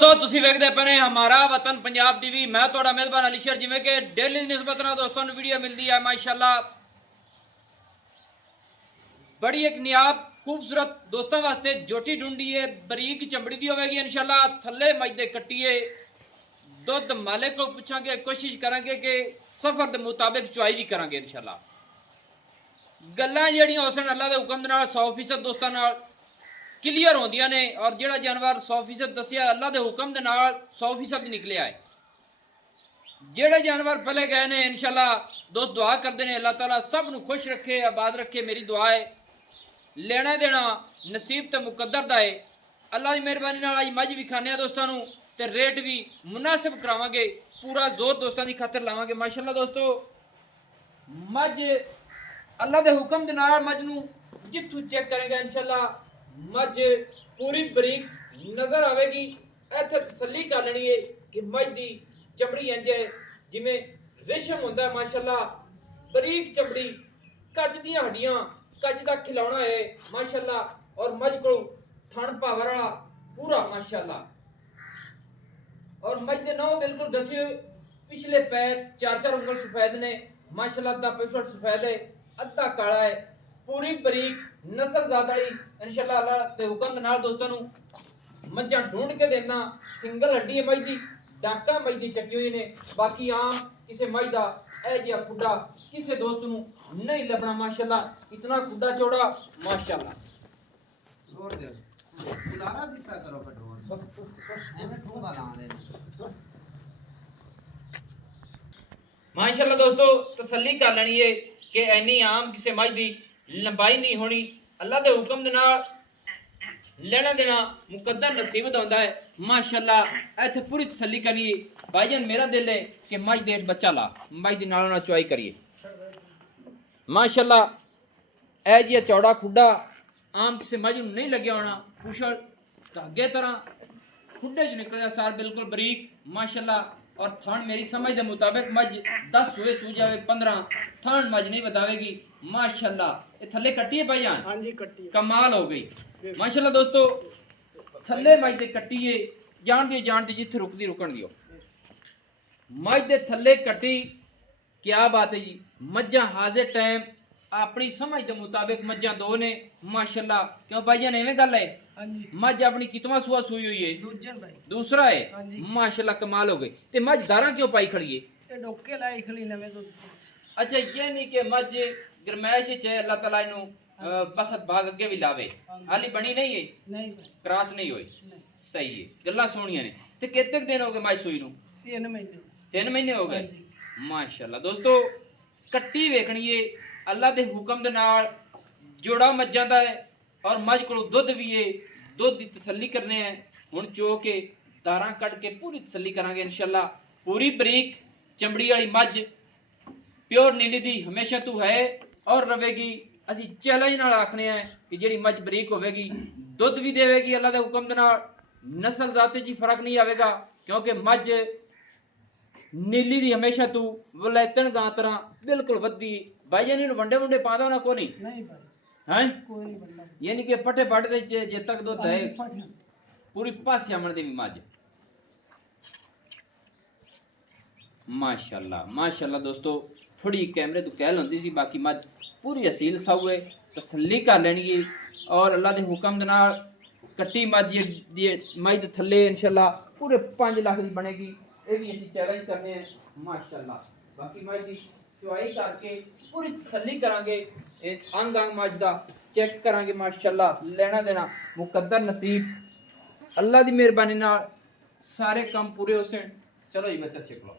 ਸੋ ਤੁਸੀਂ ਵੇਖਦੇ ਪਏ ਹਮਾਰਾ ਵਤਨ ਪੰਜਾਬ ਟੀਵੀ। ਮੈਂ ਤੁਹਾਡਾ ਮੇਜ਼ਬਾਨ ਅਲੀਸ਼ਰ। ਜਿਵੇਂ ਕਿ ਡੇਲੀ ਨਿਸਬਤ ਨਾਲ ਦੋਸਤਾਂ ਨੂੰ ਵੀਡੀਓ ਮਿਲਦੀ ਹੈ ਮਾਸ਼ਾਅੱਲਾ, बड़ी एक नियाब खूबसूरत दोस्तों वास्ते जोटी ढूंढी है। बरीक चमड़ी दी होगी इंशाल्लाह। थले मजदे कट्टिए दुध मालिक को पूछांगे, कोशिश करांगे कि सफर के मुताबिक चुआई भी करांगे इंशाल्लाह। गल्लां जड़ियां हुसन अल्लाह के हुक्म दे नाल 100% दोस्तां नाल क्लीयर होंदियां ने और जिहड़ा जानवर 100% दसिया अल्लाह के हुक्म दे नाल 100% निकलिया है। जेड़े जानवर पले गए ने इंशाल्लाह दोस्त दुआ करते हैं अल्लाह ताला सब नूं खुश रखे, आबाद रखे। मेरी दुआ है लेना देना नसीब तो मुकद्दर दा है। अल्लाह की मेहरबानी नाल अज मझ भी खाने दोस्तों नूं ते रेट भी मुनासिब करावांगे। पूरा जोर दोस्तों की खातर लावांगे माशाअल्लाह। दोस्तों मझ अल्लाह के हुक्म दे नाल मझ नूं जिथों चेक करेंगे इंशाल्लाह मझ पूरी बरीक नज़र आवेगी। इत्थे तसल्ली कर लेनी है कि मझ दी चमड़ी इंज है जिवें रेशम होंदा है माशाअल्लाह। बरीक चमड़ी, कच दी हड्डियां, कच का खिलौना है माशाअल्लाह। और मझ को थन पावर वाला पूरा माशाअल्लाह। और मझ दे नौ बिल्कुल दसे पिछले पैर 4-4 उंगल सफेद ने माशाअल्लाह। अद्धा पिछड़ सफेद है, अद्धा काला है। पूरी बरीक नस्ल ज़ात वाली इंशाअल्लाह अल्लाह दे हुक्म दे नाल दोस्तों नूं मझां ढूंढ के देना। सिंगल हड्डी है मझ दी, डाका मझ दी चक्की हुई ने। बाकी आम किसी मझ दा ए जिहा खुड्डा किसी दोस्त नूं नहीं लभना माशाअल्लाह। इतना खुदा चौड़ा माशाअल्लाह। जोर दे गुजारा दिता करो पेट्रोल एवें ठूंगा ला दे माशाअल्लाह। दोस्तों तसल्ली कर लेनी है कि इन्नी आम किसी मझ दी लंबाई नहीं होनी। अल्लाह के हुक्म दे नाल लेना देना मुकद्दर नसीब होंदा है माशाअल्लाह। इत्थे पूरी तसल्ली करिए भाईजान। मेरा दिल है कि मझ दे बच्चा ला मझ दी नाल चुआई करिए माशाअल्लाह। ए जी चौड़ा खुड्डा आम किसी मझ नहीं लगे होना। पुछड़ धागे तरह खुड्डे च निकल सार बिल्कुल बरीक माशाअल्लाह। और थन मेरी समझ के मुताबिक मझ 10 हुए सू जावे 15 थन मझ नहीं बतावेगी माशाअल्लाह। ये थले कट्टी है भाई जान? हां जी कट्टी है। कमाल हो गई माशाअल्लाह। दोस्तों थले मझ दे कट्टी है। जान दी जिथे रुकदी रुकन दियो। मझ दे थले कट्टी क्या बात है जी। मझां हाजिर टाइम अपनी समझ के मुताबिक मझां दो ने माशाअल्लाह। क्यों भाईजान एवें गल है? मझ अपनी कितवा सुआ सूई हुई है? दूसरा है माशाअल्लाह। कमाल हो गई। ते मझ दारा क्यों पाई खड़ी है? ये डोके लाई खड़ी नवे तो। अच्छा ये नहीं कि मझ गरमैश च अल्लाह ताला इनु बखत भाग अगे भी लावे। हाली बनी नहीं है? नहीं क्रॉस नहीं हुई। सही है गल्लां सोहणियां ने। ते कितने दिन हो गए मझ सूई नु? 3 महीने हो गए माशाअल्लाह। दोस्तों कट्टी वेखनी है अल्लाह के हुक्म दे नाल। जोड़ा मज्जां दा है और मझ को दुध भी है। दुध की तसल्ली करने हैं हुण चो के दारां कट के पूरी तसल्ली करांगे इंशाअल्लाह। पूरी बरीक चमड़ी वाली मझ प्योर नीली दी हमेशा तू है और रहेगी। असी चैलेंज नाल आखने हैं कि जिहड़ी मझ बरीक होवेगी दुध भी देवेगी अल्लाह के हुक्म दे नाल। नस्ल जाति च फर्क नहीं आवेगा क्योंकि मझ नीली दी हमेशा तू वलैतन गां तरह बिल्कुल वद्दी। भाई जान इन्हूं वंडे वंडे पादा होना को नहीं भाई? हैं कोई नहीं वंडा। यानी कि पट्टे पट दे जे तक दुध है पूरी पास आमण दी भी मझ माशाअल्लाह माशाअल्लाह। दोस्तों थोड़ी कैमरे तो कहल होंदी सी, बाकी मझ पूरी असील सऊ है। तसल्ली कर लेनी है और अल्लाह के हुक्म दे नाल कट्टी मझ दी मझ दे थल्ले इंशाअल्लाह पूरे 5 लाख दी बनेगी। ये भी असीं चैलेंज करने हैं माशाअल्लाह। बाकी मझ दी चुआई करके पूरी तसल्ली करांगे। अंग अंग मझ दा चेक करांगे माशाअल्लाह। लेना देना मुकद्दर नसीब अल्लाह दी मेहरबानी नाल सारे काम पूरे हो सन। चलो जी बच्चा चेक लो।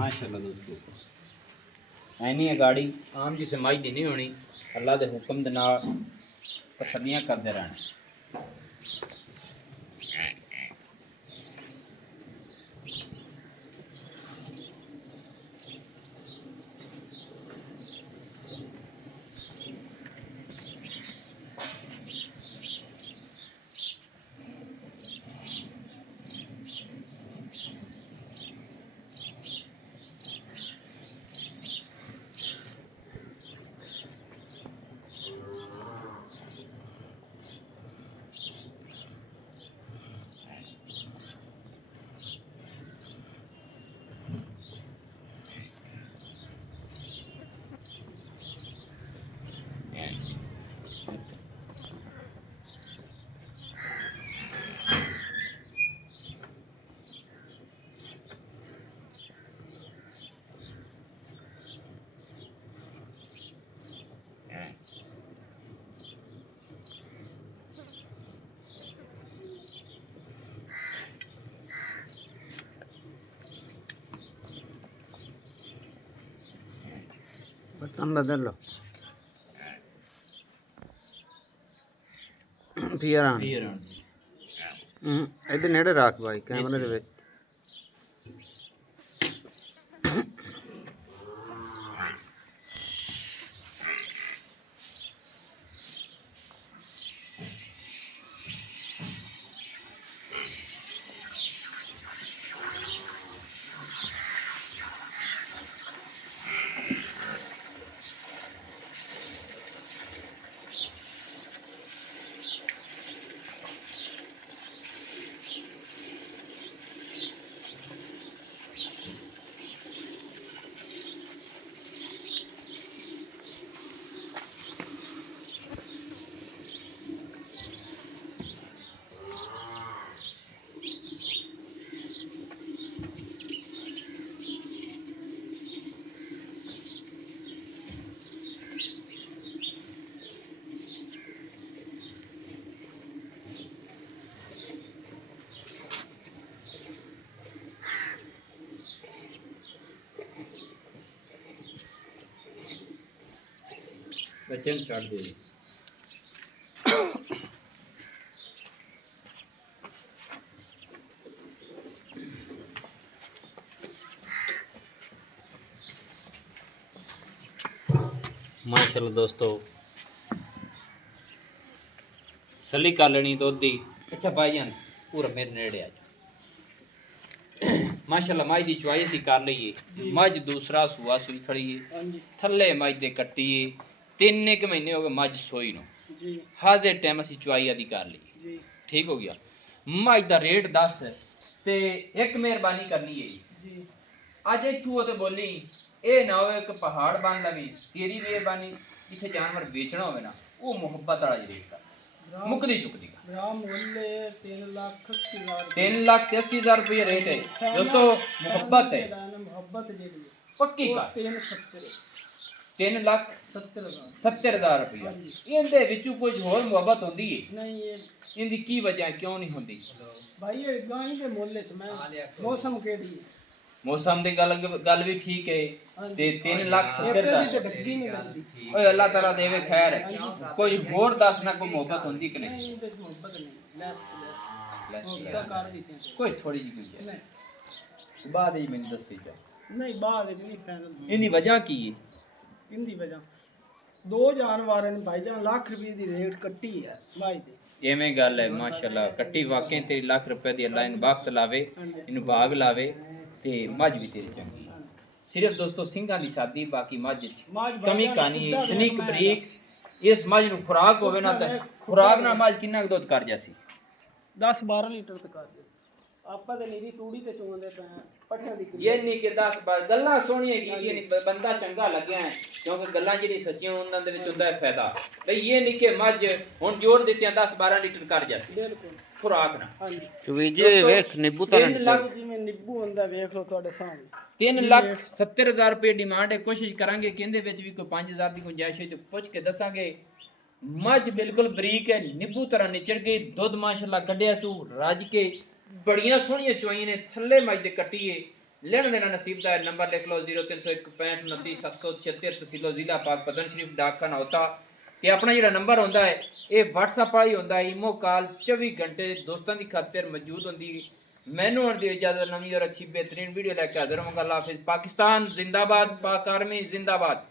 माशाल्लाह दोस्तों ऐनी है गाड़ी आम जी समाई दी नहीं होनी अल्लाह के हुक्म दे नाल तसल्लियां करते रहना। बटन बदल लो फिर आन इधर नेड़े रख भाई कैमरे दे विच बच्चे छड़ दे माशाल्लाह दोस्तों सली कर लेनी दुध दी। अच्छा भाईजान पूरा मेरे नेड़े आ जा माशाल्लाह मज की चुआई असी कर लीए मज दूसरा सूआ सूई खड़ी है थले मज दे कट्टी है 3 महीने हो गए मज सोई नो हाजिर टाइम असी चुआई आदि कर ली ठीक हो गया। मज का रेट 10 ते एक मेहरबानी करनी है अज इतू तो बोली ये ना हो एक पहाड़ बन लवी तेरी मेहरबानी इतने जानवर बेचना हो ना वो मुहब्बत वाला रेट का मुकदी चुकदी 3,80,000 रुपये रेट है दोस्तों। मुहब्बत है पक्की का 3,70,000 रुपया इनदे विचों कुछ होर मुहब्बत होंदी है इनदी की वजह क्यों नहीं होंदी भाई ये गाई दे मोले च मैं मौसम केड़ी मौसम दी गल भी ठीक है ते 3,70,000 ते डग्गी नहीं लगदी ओए अल्लाह ताला देवे खैर कोई होर दस ना कोई मोहब्बत होंदी कि नहीं नहीं मोहब्बत नहीं लेस मोहब्बत कर दी कोई थोड़ी जी कोई है बाद ही मैंने दसी जा नहीं बाद नहीं फाइनल इनदी वजह की है इनदी वजह दो जानवर ने भाईजान लाख रुपए दी रेट कट्टी है भाई दी एवें गल है माशाल्लाह कट्टी वाकई तेरी लाख रुपए दी अल्लाह इन वक्त लावे इन भाग लावे ते मज भी तेरी चंगी सिर्फ दोस्तों सिंघां दी शादी बाकी मज कमी कहानी इतनी बरीक इस मज नु खुराक होवे ना ते खुराक ना मज किन्ना दुध कर जासी 10-12 लीटर तक कर दे आपा ते नीरी टूड़ी ते चोंदे पे पट्ठे दी ये नहीं कि 10 गल्ला सोहणियां कीजिए नहीं बंदा चंगा लग्या है क्योंकि गल्ला जेडी सच्चियां उन्हां दे विच हुंदा है फायदा भाई ये नहीं कि मज हुन जोर दित्तियां 10-12 लीटर कर जासी बिल्कुल खुराक ना हां जी चुवीजे वेख नींबू तरन 3 लाख जिवें नींबू हुंदा वेख लो ਤੁਹਾਡੇ ਸਾਹਮਣੇ 3,70,000 रुपये डिमांड है कोशिश करांगे कि इहदे विच भी कोई 5,000 दी गुंजाइश है तो पुछ के दसांगे। मज बिल्कुल बरीक है नींबू तरह निचड़ गई दुध माशाल्लाह कढ़िया सू रज के बड़ियां सोहणियां चुआई ने थल्ले मज दे कट्टीए लेना देना नसीब का है। नंबर लिख लो 0301 तहसीलो जिला पाक पतन शरीफ डाकखाना होता ते अपना जो नंबर होंदा है ये व्हाट्सएप वाला ही होंदा है। ईमो कॉल 24 घंटे दोस्तों की खातिर मौजूद होंदी। मैनू होने दी इजाजत, नवी और अच्छी बेहतरीन वीडियो लेके हाजिर होंगे। अल्लाह हाफिज़। पाकिस्तान जिंदाबाद, पाक आर्मी जिंदाबाद।